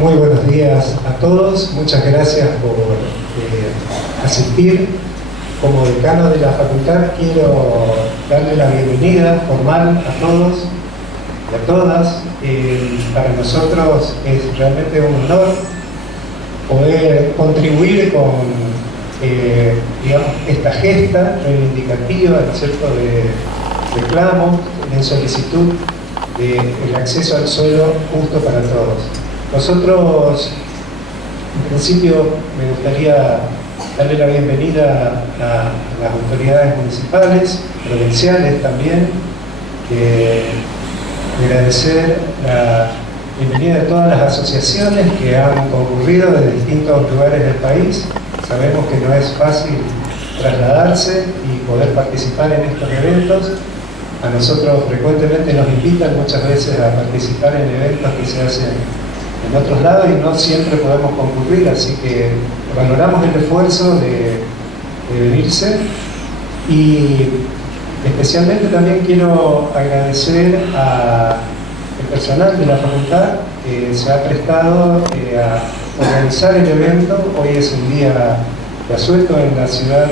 Muy buenos días a todos, muchas gracias por asistir. Como decano de la facultad quiero darle la bienvenida formal a todos y a todas. Para nosotros es realmente un honor poder contribuir con digamos, esta gesta reivindicativa, ¿no es cierto?, de reclamo en solicitud del acceso al suelo justo para todos. Nosotros, en principio, me gustaría darle la bienvenida a las autoridades municipales, provinciales también, agradecer la bienvenida de todas las asociaciones que han concurrido de distintos lugares del país. Sabemos que no es fácil trasladarse y poder participar en estos eventos. A nosotros frecuentemente nos invitan muchas veces a participar en eventos que se hacen en otros lados y no siempre podemos concurrir, así que valoramos el esfuerzo de venirse. Y especialmente también quiero agradecer al personal de la facultad que se ha prestado a organizar el evento. Hoy es un día de asueto en la ciudad,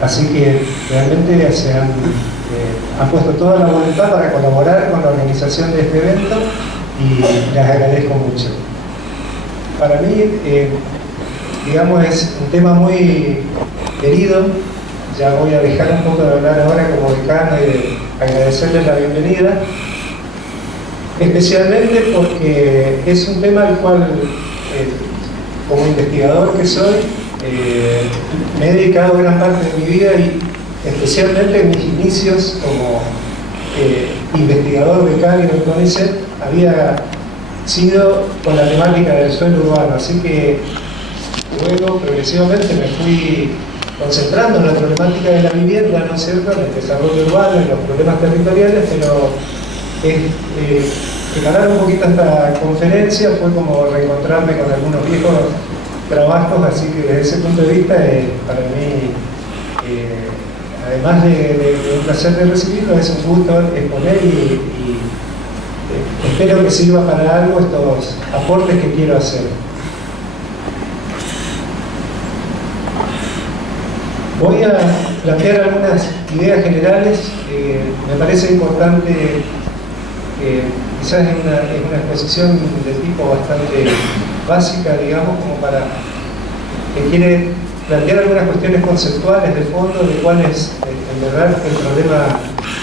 así que realmente se han puesto toda la voluntad para colaborar con la organización de este evento y les agradezco mucho. Para mí, digamos, es un tema muy querido. Ya voy a dejar un poco de hablar ahora como decano y de agradecerles la bienvenida, especialmente porque es un tema al cual, como investigador que soy, me he dedicado gran parte de mi vida y especialmente en mis inicios como investigador becario en el CONICET había sido con la temática del suelo urbano, así que luego progresivamente me fui concentrando en la problemática de la vivienda, ¿no es cierto?, en el desarrollo urbano, en los problemas territoriales, pero preparar un poquito esta conferencia fue como reencontrarme con algunos viejos trabajos, así que desde ese punto de vista para mí, además de un placer de recibirlo, es un gusto exponer y espero que sirva para algo estos aportes que quiero hacer. Voy a plantear algunas ideas generales. Me parece importante, quizás es una exposición de tipo bastante básica, digamos, como para que quiere plantear algunas cuestiones conceptuales de fondo de cuál es en verdad el problema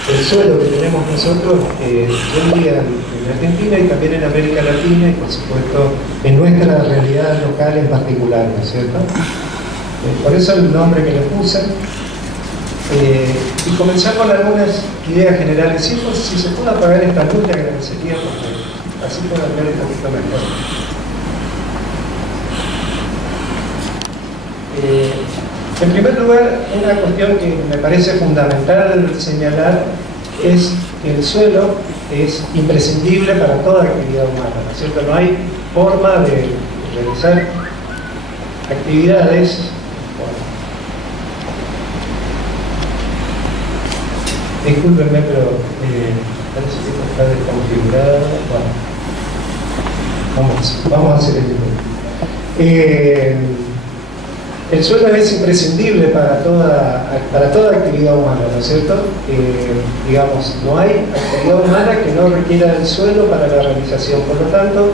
del suelo que tenemos nosotros hoy en día en Argentina y también en América Latina y por supuesto en nuestra realidad local en particular, ¿no es cierto? Por eso el nombre que le puse. Y comenzar con algunas ideas generales. Si se puede apagar esta luz, le agradecería porque así pueden ver un poquito mejor. En primer lugar, una cuestión que me parece fundamental señalar es que el suelo es imprescindible para toda actividad humana, ¿no es cierto? No hay forma de realizar actividades. Discúlpenme, pero parece que esto está desconfigurado. Bueno, vamos a hacer el el suelo es imprescindible para toda actividad humana, ¿no es cierto? Digamos, no hay actividad humana que no requiera el suelo para la realización. Por lo tanto,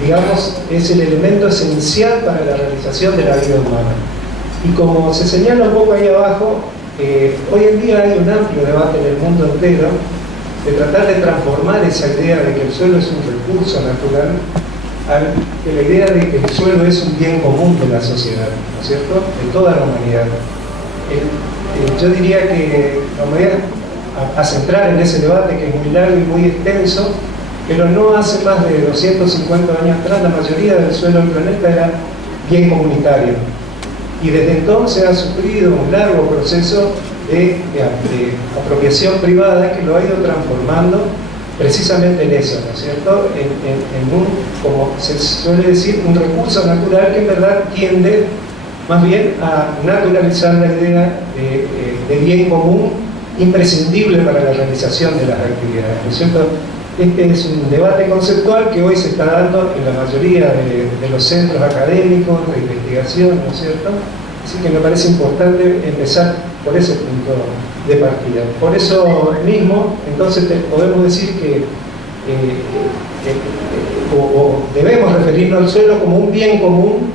digamos, es el elemento esencial para la realización de la vida humana. Y como se señala un poco ahí abajo, hoy en día hay un amplio debate en el mundo entero de tratar de transformar esa idea de que el suelo es un recurso natural a la idea de que el suelo es un bien común de la sociedad, ¿no es cierto?, de toda la humanidad. Yo diría que me voy a centrar en ese debate que es muy largo y muy extenso, pero no hace más de 250 años atrás la mayoría del suelo del planeta era bien comunitario. Y desde entonces ha sufrido un largo proceso de apropiación privada que lo ha ido transformando precisamente en eso, ¿no es cierto?, en un, como se suele decir, un recurso natural que en verdad tiende más bien a naturalizar la idea de bien común imprescindible para la realización de las actividades, ¿no es cierto? Este es un debate conceptual que hoy se está dando en la mayoría de los centros académicos de investigación, ¿no es cierto? Así que me parece importante empezar por ese punto de partida. Por eso mismo, entonces podemos decir que debemos referirnos al suelo como un bien común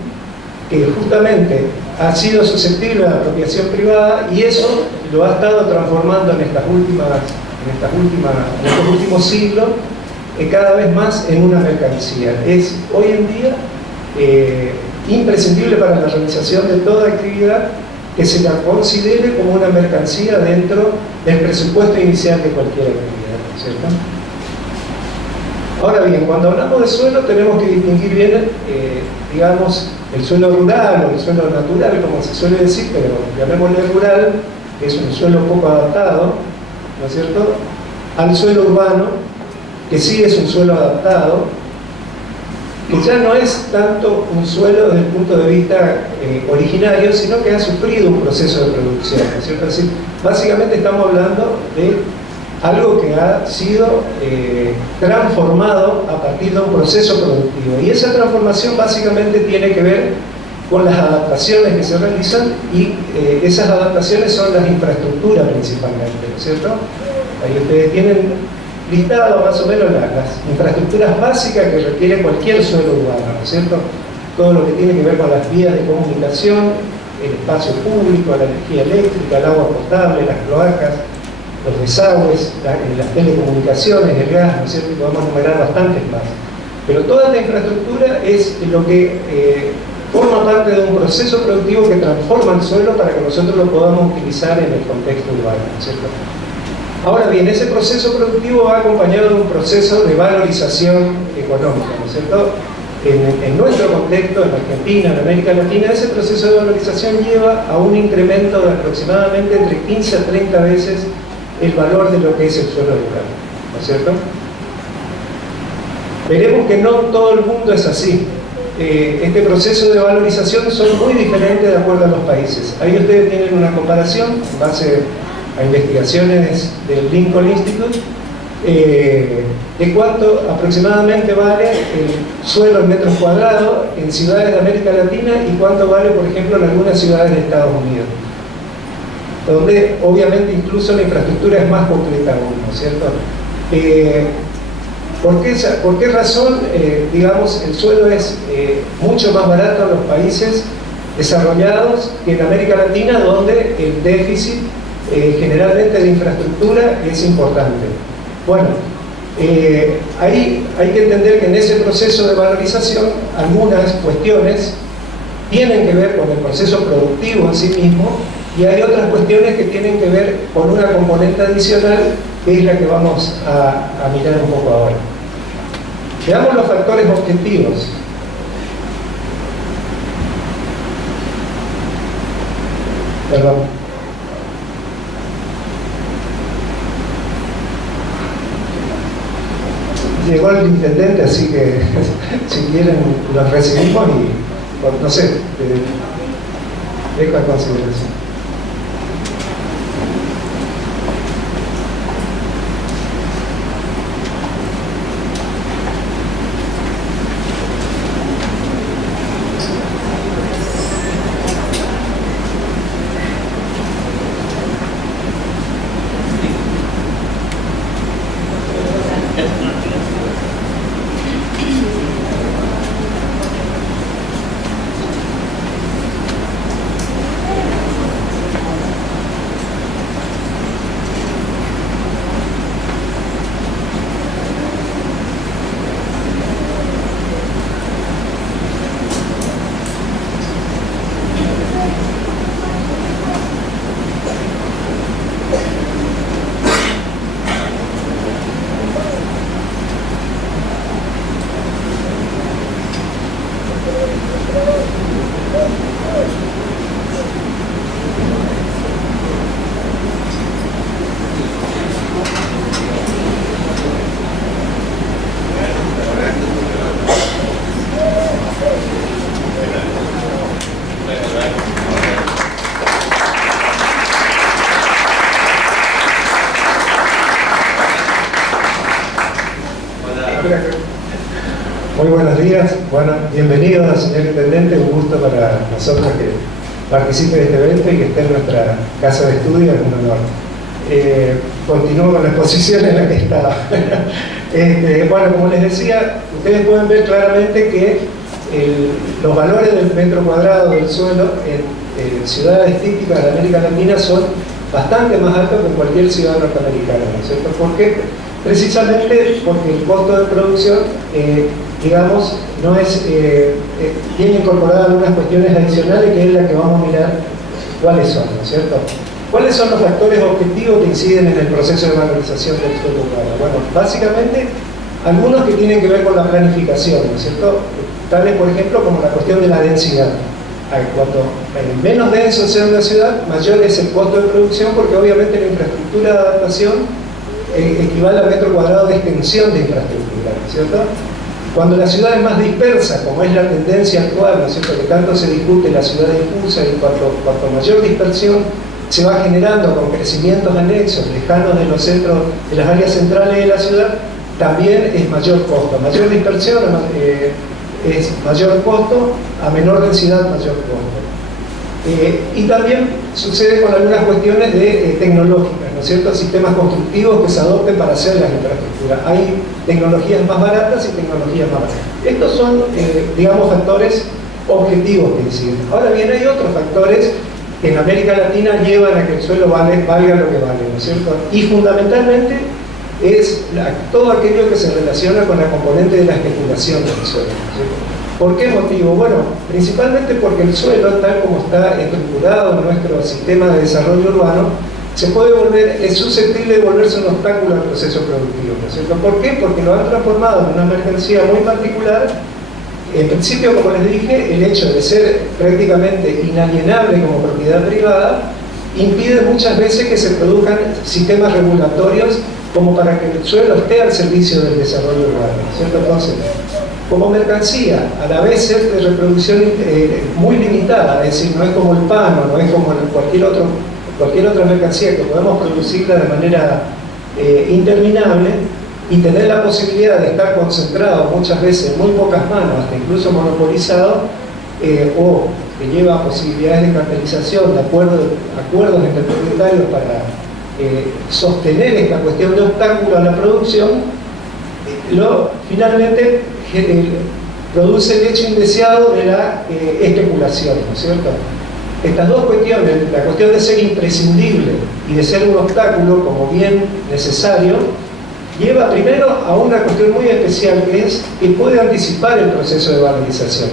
que justamente ha sido susceptible de apropiación privada, y eso lo ha estado transformando en estos últimos siglos cada vez más en una mercancía. Es hoy en día imprescindible para la realización de toda actividad que se la considere como una mercancía dentro del presupuesto inicial de cualquier actividad, ¿cierto? Ahora bien, cuando hablamos de suelo tenemos que distinguir bien, digamos, el suelo rural o el suelo natural, como se suele decir, pero llamémosle rural, que es un suelo poco adaptado, ¿no es cierto?, al suelo urbano, que sí es un suelo adaptado, que ya no es tanto un suelo desde el punto de vista originario, sino que ha sufrido un proceso de producción, ¿no es cierto? Es decir, básicamente estamos hablando de algo que ha sido transformado a partir de un proceso productivo, y esa transformación básicamente tiene que ver con las adaptaciones que se realizan, y esas adaptaciones son las infraestructuras principalmente, ¿no es cierto? Ahí ustedes tienen listado más o menos las infraestructuras básicas que requiere cualquier suelo urbano, ¿no es cierto? Todo lo que tiene que ver con las vías de comunicación, el espacio público, la energía eléctrica, el agua potable, las cloacas, los desagües, las telecomunicaciones, el gas, ¿no es cierto? Y podemos enumerar bastantes más. Pero toda esta infraestructura es lo que forma parte de un proceso productivo que transforma el suelo para que nosotros lo podamos utilizar en el contexto urbano, ¿no es cierto? Ahora bien, ese proceso productivo va acompañado de un proceso de valorización económica, ¿no es cierto? En nuestro contexto, en Argentina, en América Latina, ese proceso de valorización lleva a un incremento de aproximadamente entre 15 a 30 veces el valor de lo que es el suelo rural, ¿no es cierto? Veremos que no todo el mundo es así. Este proceso de valorización son muy diferentes de acuerdo a los países. Ahí ustedes tienen una comparación en base a investigaciones del Lincoln Institute de cuánto aproximadamente vale el suelo en metros cuadrados en ciudades de América Latina y cuánto vale, por ejemplo, en algunas ciudades de Estados Unidos, donde obviamente incluso la infraestructura es más completa aún, ¿no es cierto? ¿Por qué razón, digamos, el suelo es mucho más barato en los países desarrollados que en América Latina, donde el déficit generalmente de infraestructura es importante? Bueno, ahí hay que entender que en ese proceso de valorización algunas cuestiones tienen que ver con el proceso productivo en sí mismo, y hay otras cuestiones que tienen que ver con una componente adicional, que es la que vamos a mirar un poco ahora. Veamos los factores objetivos. Perdón. Llegó el intendente, así que si quieren los recibimos y, no sé, dejo a consideración. Muy buenos días, bueno, bienvenido señor Intendente, un gusto para nosotros que participe de este evento y que esté en nuestra casa de estudio, es un honor. Continúo con la exposición en la que estaba. Bueno, como les decía, ustedes pueden ver claramente que los valores del metro cuadrado del suelo en ciudades típicas de América Latina son bastante más altos que en cualquier ciudad norteamericana, ¿no es cierto? ¿Por qué? Precisamente porque el costo de producción, digamos, no es, tiene incorporadas algunas cuestiones adicionales que es la que vamos a mirar cuáles son, ¿no es cierto? ¿Cuáles son los factores objetivos que inciden en el proceso de valorización del suelo urbano? Bueno, básicamente algunos que tienen que ver con la planificación, ¿no es cierto? Tales, por ejemplo, como la cuestión de la densidad. Cuanto menos denso sea una ciudad, mayor es el costo de producción, porque obviamente la infraestructura de adaptación equivale al metro cuadrado de extensión de infraestructura, ¿no es cierto? Cuando la ciudad es más dispersa, como es la tendencia actual, ¿no es cierto?, que tanto se discute la ciudad difusa, y cuanto mayor dispersión se va generando con crecimientos anexos, lejanos de los centros, de las áreas centrales de la ciudad, también es mayor costo. Mayor dispersión es mayor costo, a menor densidad mayor costo. Y también sucede con algunas cuestiones tecnológicas, ¿no es cierto? Sistemas constructivos que se adopten para hacer las infraestructuras. Hay tecnologías más baratas y tecnologías más baratas. Estos son, digamos, factores objetivos que inciden. Ahora bien, hay otros factores que en América Latina llevan a que el suelo valga lo que vale, ¿no es cierto? Y fundamentalmente es todo aquello que se relaciona con la componente de la especulación del suelo, ¿no es cierto? ¿Por qué motivo? Bueno, principalmente porque el suelo, tal como está estructurado en nuestro sistema de desarrollo urbano, es susceptible de volverse un obstáculo al proceso productivo, ¿no es cierto? ¿Por qué? Porque lo han transformado en una mercancía muy particular. En principio, como les dije, el hecho de ser prácticamente inalienable como propiedad privada impide muchas veces que se produzcan sistemas regulatorios como para que el suelo esté al servicio del desarrollo urbano, ¿no es cierto? Entonces, como mercancía, a la vez ser de reproducción muy limitada, es decir, no es como el pan, no es como cualquier otra mercancía que podemos producirla de manera interminable y tener la posibilidad de estar concentrado muchas veces en muy pocas manos, hasta incluso monopolizado, o que lleva posibilidades de cartelización, de acuerdos entre propietarios para sostener esta cuestión de obstáculo a la producción, finalmente produce el hecho indeseado de la especulación, ¿no es cierto? Estas dos cuestiones, la cuestión de ser imprescindible y de ser un obstáculo como bien necesario, lleva primero a una cuestión muy especial, que es que puede anticipar el proceso de valorización.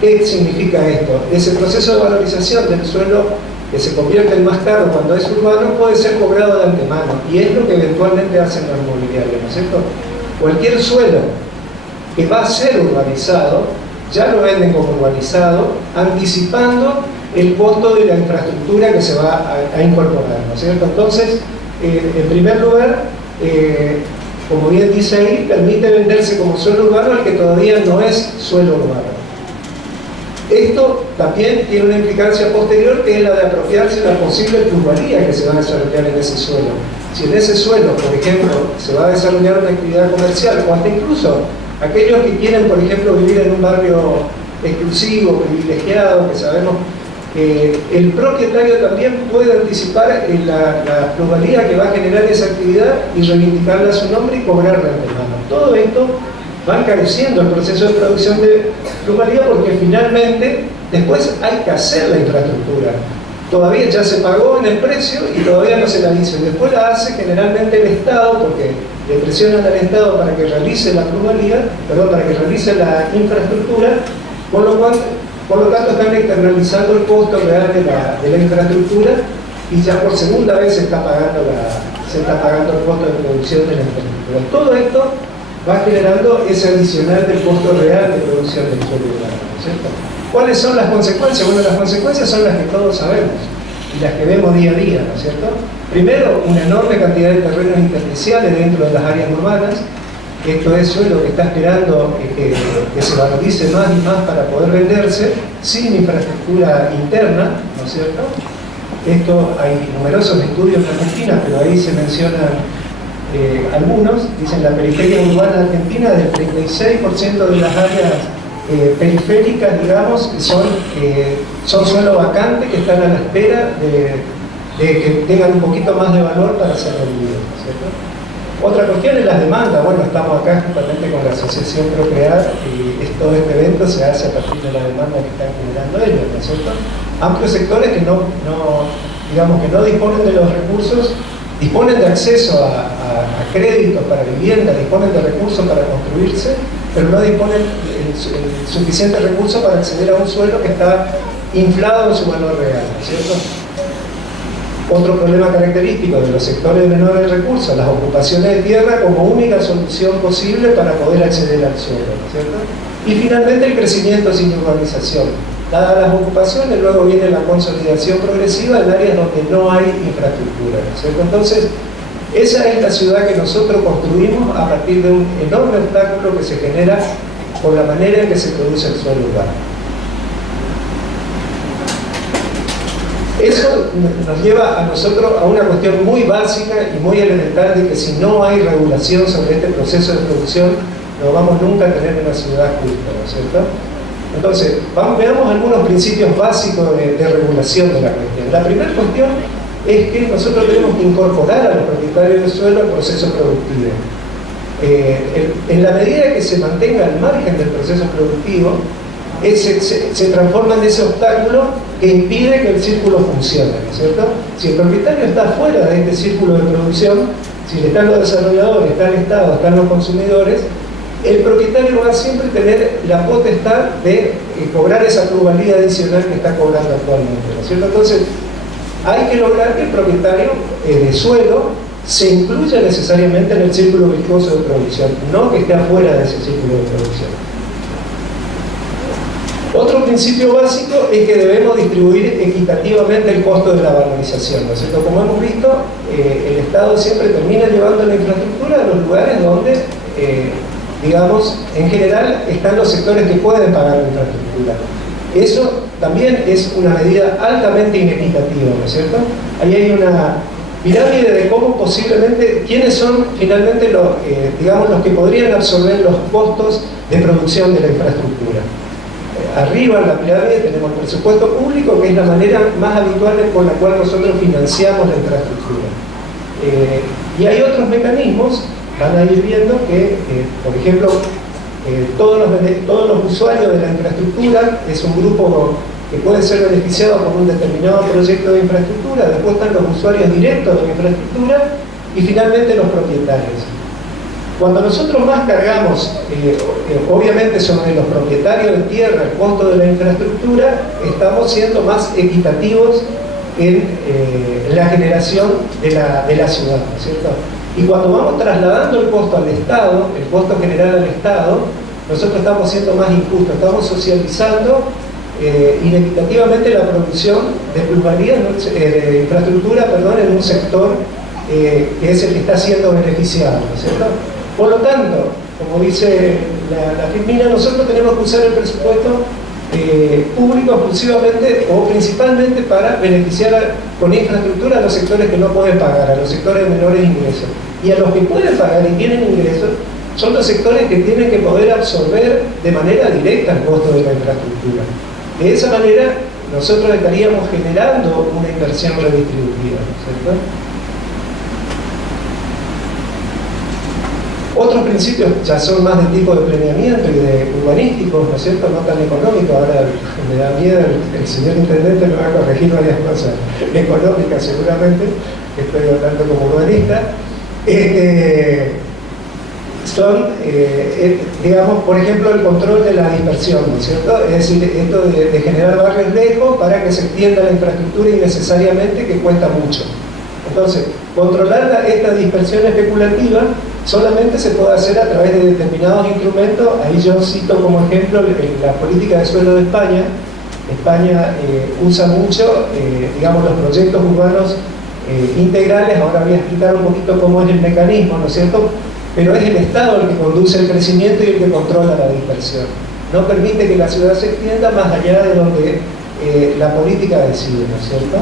¿Qué significa esto? Ese proceso de valorización del suelo, que se convierte en más caro cuando es urbano, puede ser cobrado de antemano, y es lo que eventualmente hacen los inmobiliarios, ¿no es cierto? Cualquier suelo que va a ser urbanizado, ya lo venden como urbanizado, anticipando el costo de la infraestructura que se va a incorporar, ¿no es cierto? Entonces, en primer lugar, como bien dice ahí, permite venderse como suelo urbano al que todavía no es suelo urbano. Esto también tiene una implicancia posterior, que es la de apropiarse de la posible plusvalía que se va a desarrollar en ese suelo. Si en ese suelo, por ejemplo, se va a desarrollar una actividad comercial, o hasta incluso aquellos que quieren, por ejemplo, vivir en un barrio exclusivo, privilegiado, que sabemos que el propietario también puede anticipar la plusvalía que va a generar esa actividad y reivindicarla a su nombre y cobrarla de antemano. Todo esto va encareciendo el proceso de producción de plusvalía, porque finalmente después hay que hacer la infraestructura. Todavía ya se pagó en el precio y todavía no se la hizo. Y después la hace generalmente el Estado, porque le presionan al Estado para que realice la plusvalía, para que realice la infraestructura, por lo tanto están externalizando el costo real de la infraestructura, y ya por segunda vez se está pagando el costo de producción de la infraestructura. Todo esto va generando ese adicional del costo real de producción del suelo urbano, ¿no es cierto? ¿Cuáles son las consecuencias? Bueno, las consecuencias son las que todos sabemos y las que vemos día a día, ¿no es cierto? Primero, una enorme cantidad de terrenos intersticiales dentro de las áreas urbanas. Esto es suelo que está esperando que se valorice más y más para poder venderse sin infraestructura interna, ¿no es cierto? Esto hay numerosos estudios en Argentina, pero ahí se mencionan algunos, dicen la periferia urbana argentina, del 36% de las áreas periféricas, digamos, son suelo vacante que están a la espera de que tengan un poquito más de valor para ser vendidos, ¿cierto? Otra cuestión es las demandas. Bueno, estamos acá justamente con la asociación Procrear y todo este evento se hace a partir de la demanda que están generando ellos, ¿no es cierto? Amplios sectores que digamos que no disponen de los recursos, disponen de acceso a créditos para vivienda, disponen de recursos para construirse, pero no disponen el suficiente recurso para acceder a un suelo que está inflado en su valor real, ¿no es cierto? Otro problema característico de los sectores de menores recursos, las ocupaciones de tierra como única solución posible para poder acceder al suelo, ¿no es cierto? Y finalmente el crecimiento sin urbanización. Dadas las ocupaciones, luego viene la consolidación progresiva en áreas donde no hay infraestructura, ¿no es cierto? Entonces, esa es la ciudad que nosotros construimos a partir de un enorme obstáculo que se genera por la manera en que se produce el suelo urbano. Eso nos lleva a nosotros a una cuestión muy básica y muy elemental de que si no hay regulación sobre este proceso de producción, no vamos nunca a tener una ciudad justa, ¿no es cierto? Entonces, veamos algunos principios básicos de regulación de la cuestión. La primera cuestión es que nosotros tenemos que incorporar a los propietarios del suelo al proceso productivo. En la medida que se mantenga al margen del proceso productivo, se transforma en ese obstáculo que impide que el círculo funcione, ¿no es cierto? Si el propietario está fuera de este círculo de producción, si están los desarrolladores, está el Estado, están los consumidores, el propietario va a siempre tener la potestad de cobrar esa plusvalía adicional que está cobrando actualmente, ¿no es cierto? Entonces, hay que lograr que el propietario de suelo se incluya necesariamente en el círculo virtuoso de producción, no que esté afuera de ese círculo de producción. Otro principio básico es que debemos distribuir equitativamente el costo de la valorización, ¿no es cierto? Como hemos visto, el Estado siempre termina llevando la infraestructura a los lugares donde, digamos, en general están los sectores que pueden pagar la infraestructura. Eso también es una medida altamente inequitativa, ¿no es cierto? Ahí hay una pirámide de cómo posiblemente, quiénes son finalmente digamos, los que podrían absorber los costos de producción de la infraestructura. Arriba en la pirámide tenemos el presupuesto público, que es la manera más habitual con la cual nosotros financiamos la infraestructura. Y hay otros mecanismos, van a ir viendo que, por ejemplo, todos los usuarios de la infraestructura es un grupo que puede ser beneficiado por un determinado proyecto de infraestructura, después están los usuarios directos de la infraestructura y finalmente los propietarios. Cuando nosotros más cargamos, obviamente sobre los propietarios de tierra, el costo de la infraestructura, estamos siendo más equitativos en la generación de la ciudad, ¿no es cierto? Y cuando vamos trasladando el costo al Estado, el costo general al Estado, nosotros estamos siendo más injustos, estamos socializando inequitativamente la producción de plusvalía, de infraestructura, en un sector que es el que está siendo beneficiado, ¿no es cierto? Por lo tanto, como dice la FIPMINA, nosotros tenemos que usar el presupuesto público exclusivamente o principalmente para beneficiar con infraestructura a los sectores que no pueden pagar, a los sectores de menores ingresos. Y a los que pueden pagar y tienen ingresos, son los sectores que tienen que poder absorber de manera directa el costo de la infraestructura. De esa manera, nosotros estaríamos generando una inversión redistributiva, ¿no es cierto? Otros principios ya son más de tipo de planeamiento y de urbanísticos, ¿no es cierto? No tan económicos. Ahora me da miedo, el señor intendente me va a corregir varias cosas económicas seguramente, estoy hablando como urbanista. Digamos, por ejemplo, el control de la dispersión, ¿no es cierto? Es decir, esto de generar barrios lejos para que se extienda la infraestructura innecesariamente, que cuesta mucho. Entonces, controlar esta dispersión especulativa solamente se puede hacer a través de determinados instrumentos. Ahí yo cito como ejemplo la política de suelo de España. España usa mucho, digamos, los proyectos urbanos integrales. Ahora voy a explicar un poquito cómo es el mecanismo, ¿no es cierto? Pero es el Estado el que conduce el crecimiento y el que controla la dispersión. No permite que la ciudad se extienda más allá de donde la política decide, ¿no es cierto?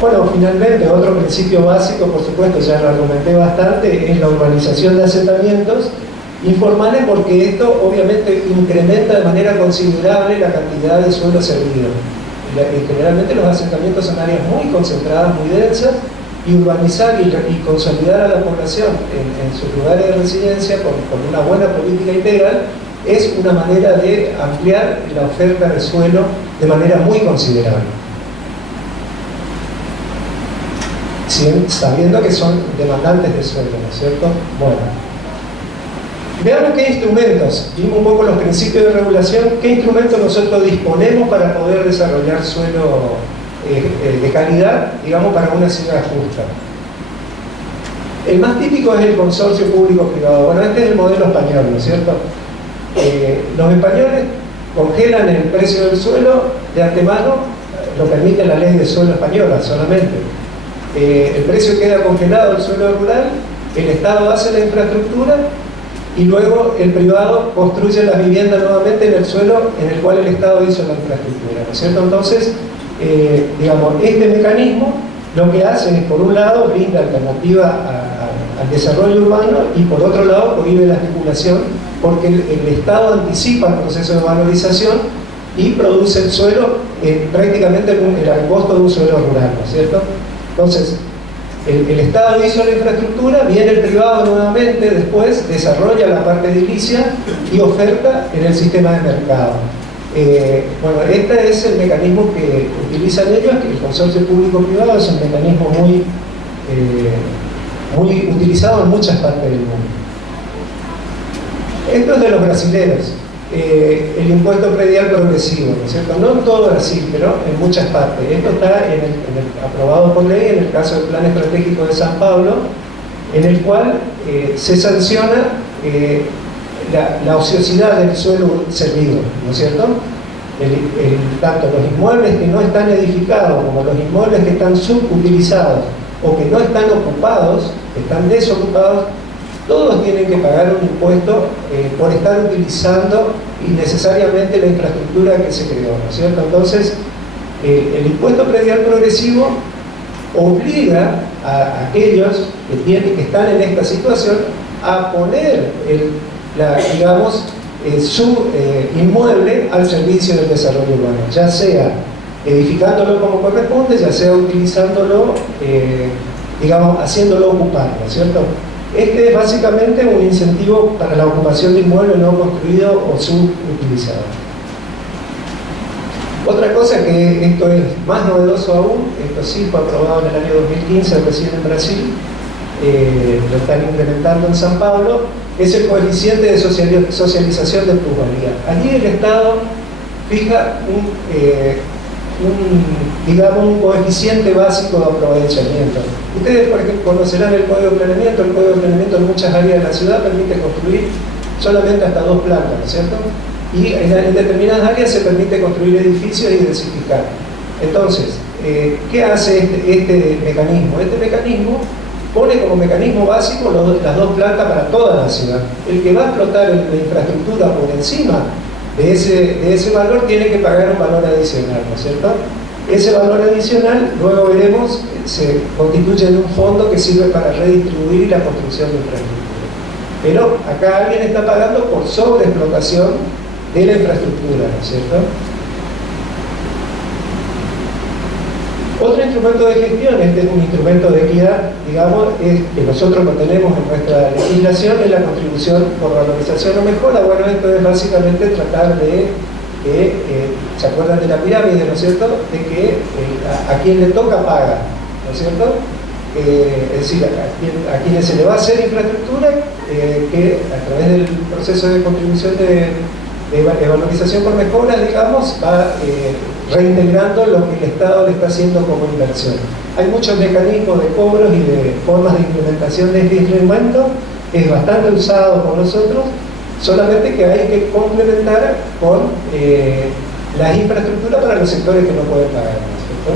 Bueno, finalmente, otro principio básico, por supuesto, ya lo argumenté bastante, es la urbanización de asentamientos informales, porque esto obviamente incrementa de manera considerable la cantidad de suelo servido. Generalmente los asentamientos son áreas muy concentradas, muy densas, y urbanizar y consolidar a la población en sus lugares de residencia con una buena política integral es una manera de ampliar la oferta de suelo de manera muy considerable. Sabiendo que son demandantes de suelo, ¿no es cierto? Bueno, veamos qué instrumentos, vimos un poco los principios de regulación, qué instrumentos nosotros disponemos para poder desarrollar suelo de calidad, digamos, para una ciudad justa. El más típico es el consorcio público-privado. Bueno, este es el modelo español, ¿no es cierto? Los españoles congelan el precio del suelo de antemano, lo permite la ley de suelo española solamente. El precio queda congelado del suelo rural, el Estado hace la infraestructura y luego el privado construye la vivienda nuevamente en el suelo en el cual el Estado hizo la infraestructura, ¿no es cierto? Entonces, digamos, este mecanismo lo que hace es, por un lado, brinda alternativa al desarrollo urbano y por otro lado prohíbe la especulación, porque el Estado anticipa el proceso de valorización y produce el suelo prácticamente al costo de un suelo rural, ¿no es cierto? Entonces, el Estado hizo la infraestructura, viene el privado nuevamente, después desarrolla la parte edilicia y oferta en el sistema de mercado. Bueno, este es el mecanismo que utilizan ellos, que el consorcio público-privado es un mecanismo muy utilizado en muchas partes del mundo. Esto es de los brasileños, el impuesto predial progresivo, ¿no es cierto? No en todo Brasil, pero en muchas partes. Esto está aprobado por ley en el caso del Plan Estratégico de San Pablo, en el cual se sanciona la ociosidad del suelo servido, ¿no es cierto? Tanto los inmuebles que no están edificados como los inmuebles que están subutilizados o que no están ocupados, están desocupados, todos tienen que pagar un impuesto por estar utilizando innecesariamente la infraestructura que se creó, ¿no es cierto? Entonces, el impuesto predial progresivo obliga a aquellos que están en esta situación a poner su inmueble al servicio del desarrollo urbano, ya sea edificándolo como corresponde, ya sea utilizándolo, haciéndolo ocupar, ¿no es cierto? Este es básicamente un incentivo para la ocupación de inmueble no construido o subutilizado. Otra cosa, que esto es más novedoso aún, esto sí fue aprobado en el año 2015 recién en Brasil, lo están implementando en San Pablo, es el coeficiente de socialización de plusvalía. Allí el Estado fija un coeficiente básico de aprovechamiento. Ustedes, por ejemplo, conocerán el Código de Planeamiento. El Código de Planeamiento en muchas áreas de la ciudad permite construir solamente hasta 2 plantas, ¿no es cierto? Y en determinadas áreas se permite construir edificios y densificar. Entonces, ¿qué hace este mecanismo? Este mecanismo pone como mecanismo básico las 2 plantas para toda la ciudad. El que va a explotar la infraestructura por encima de ese valor tiene que pagar un valor adicional, ¿no es cierto? Ese valor adicional, luego veremos, se constituye en un fondo que sirve para redistribuir la construcción de infraestructura. Pero acá alguien está pagando por sobreexplotación de la infraestructura, ¿no es cierto? Otro instrumento de gestión, este es un instrumento de equidad, digamos, que nosotros lo tenemos en nuestra legislación, es la contribución por valorización o mejora. Bueno, esto es básicamente tratar de ¿se acuerdan de la pirámide, no es cierto? De que a quien le toca paga, ¿no es cierto? Es decir, a quienes se le va a hacer infraestructura, que a través del proceso de contribución de valorización por mejora, digamos, va reintegrando lo que el Estado le está haciendo como inversión. Hay muchos mecanismos de cobros y de formas de implementación de este instrumento, que es bastante usado por nosotros, solamente que hay que complementar con las infraestructuras para los sectores que no pueden pagar, ¿no es cierto?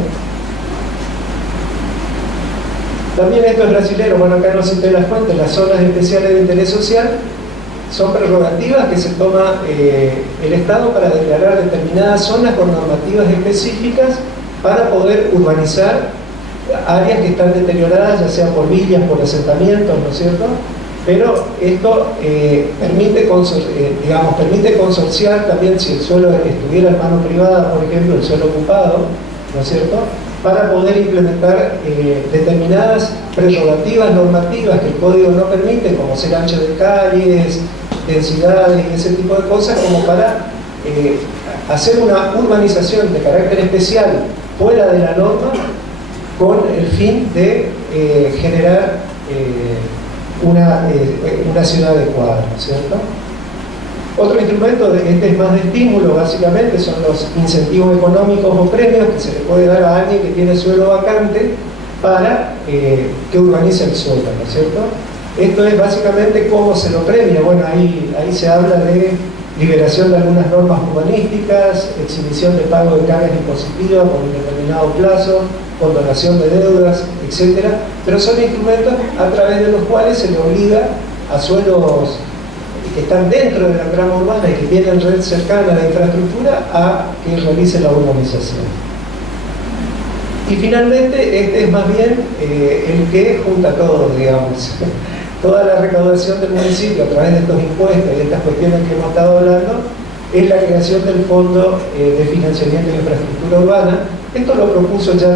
También esto es brasilero, bueno, acá no cité las fuentes, las zonas especiales de interés social son prerrogativas que se toma el Estado para declarar determinadas zonas con normativas específicas para poder urbanizar áreas que están deterioradas, ya sea por villas, por asentamientos, ¿no es cierto? Pero esto permite consorciar también, si el suelo estuviera en mano privada, por ejemplo, el suelo ocupado, ¿no es cierto?, para poder implementar determinadas prerrogativas normativas que el código no permite, como ser ancho de calles, densidades y ese tipo de cosas, como para hacer una urbanización de carácter especial fuera de la norma, con el fin de generar una ciudad adecuada, ¿no es cierto? Otro instrumento, este es más de estímulo, básicamente, son los incentivos económicos o premios que se le puede dar a alguien que tiene suelo vacante para que urbanice el suelo, ¿no es cierto? Esto es básicamente cómo se lo premia. Bueno, ahí se habla de liberación de algunas normas urbanísticas, exhibición de pago de cargas impositivas por un determinado plazo, condonación de deudas, etc. Pero son instrumentos a través de los cuales se le obliga a suelos que están dentro de la trama urbana y que tienen red cercana a la infraestructura a que realice la urbanización. Y finalmente, este es más bien el que junta todo, digamos. Toda la recaudación del municipio a través de estos impuestos y de estas cuestiones que hemos estado hablando es la creación del Fondo de Financiamiento de Infraestructura Urbana. Esto lo propuso ya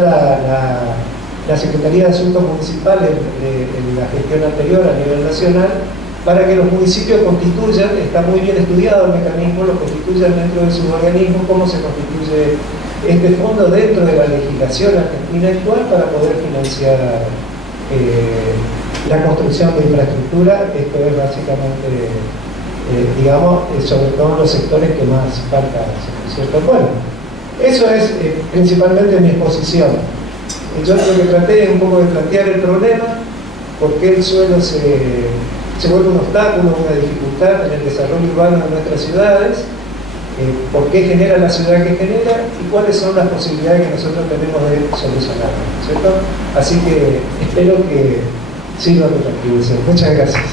la Secretaría de Asuntos Municipales en la gestión anterior a nivel nacional, para que los municipios constituyan, está muy bien estudiado el mecanismo, lo constituyan dentro de sus organismos, cómo se constituye este fondo dentro de la legislación argentina actual para poder financiar la construcción de infraestructura. Esto es básicamente, digamos, sobre todo en los sectores que más falta hacer, ¿cierto? Bueno, eso es principalmente mi exposición. Yo lo que traté es un poco de plantear el problema, por qué el suelo se vuelve un obstáculo, una dificultad en el desarrollo urbano de nuestras ciudades, por qué genera la ciudad que genera y cuáles son las posibilidades que nosotros tenemos de solucionarlo, ¿cierto? Así que espero que sirva de contribución. Muchas gracias.